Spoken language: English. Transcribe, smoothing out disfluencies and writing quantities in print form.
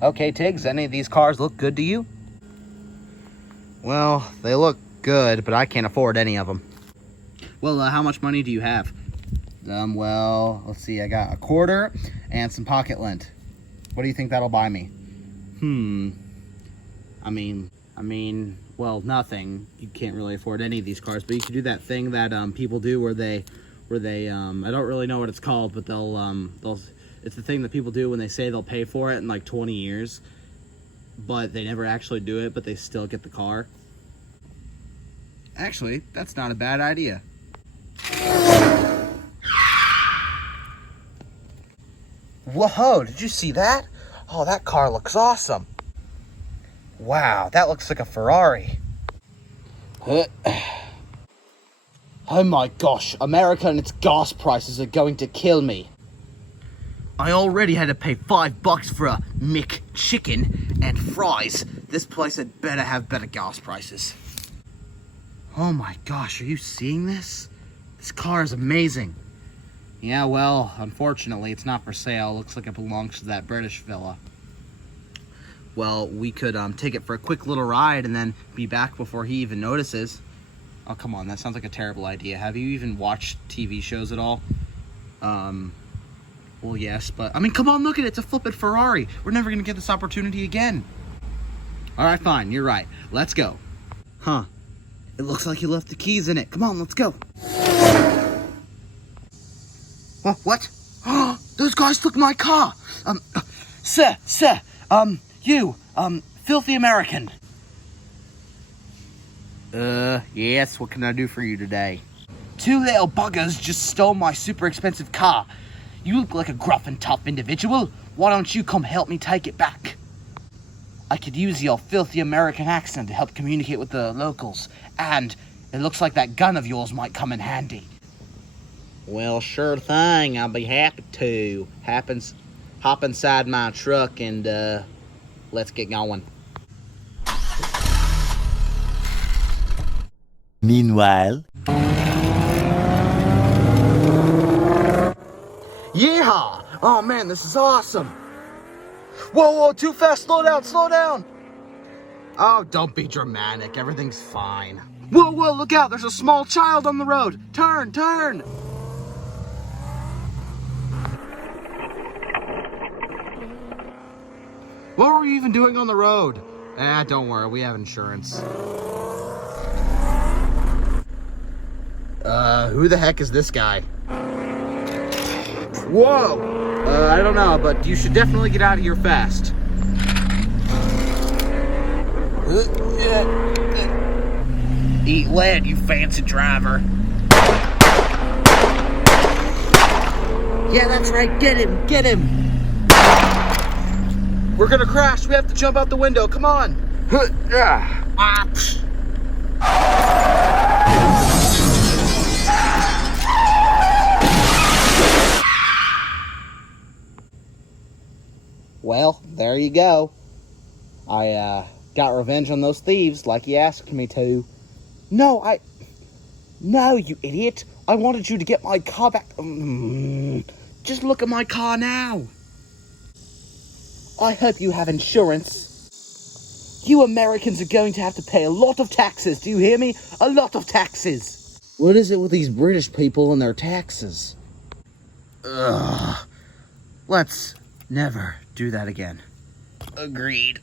Okay, Tiggs, any of these cars look good to you? Well, they look good, but I can't afford any of them. Well, how much money do you have? Well, let's see. I got a quarter and some pocket lint. What do you think that'll buy me? I mean, well, nothing. You can't really afford any of these cars, but you can do that thing that people do where they I don't really know what it's called, but it's the thing that people do when they say they'll pay for it in like 20 years, but they never actually do it, but they still get the car. Actually, that's not a bad idea. Whoa, did you see that? Oh, that car looks awesome. Wow, that looks like a Ferrari. Oh my gosh, America and its gas prices are going to kill me. I already had to pay $5 for a McChicken and fries. This place had better have better gas prices. Oh my gosh, are you seeing this? This car is amazing. Yeah, well, unfortunately, it's not for sale. Looks like it belongs to that British fella. Well, we could take it for a quick little ride and then be back before he even notices. Oh, come on, that sounds like a terrible idea. Have you even watched TV shows at all? Well, yes, but, I mean, come on, look at it. It's a flippin' Ferrari. We're never going to get this opportunity again. All right, fine, you're right. Let's go. Huh. It looks like you left the keys in it. Come on, let's go. What? Those guys took my car. Sir, you, filthy American. Yes, what can I do for you today? Two little buggers just stole my super expensive car. You look like a gruff and tough individual. Why don't you come help me take it back? I could use your filthy American accent to help communicate with the locals, and it looks like that gun of yours might come in handy. Well, sure thing. I'll be happy to. Hop inside my truck and let's get going. Meanwhile. Yeehaw! Oh man, this is awesome. Whoa, too fast. Slow down. Oh, don't be dramatic. Everything's fine. Whoa, look out. There's a small child on the road. Turn. What were you even doing on the road? Don't worry. We have insurance. Who the heck is this guy? Whoa! I don't know, but you should definitely get out of here fast. Eat lead, you fancy driver. Yeah, that's right. Get him. We're gonna crash. We have to jump out the window. Come on. Well, there you go. I got revenge on those thieves like you asked me to. No, you idiot. I wanted you to get my car back. Just look at my car now. I hope you have insurance. You Americans are going to have to pay a lot of taxes. Do you hear me? A lot of taxes. What is it with these British people and their taxes? Let's never do that again. Agreed.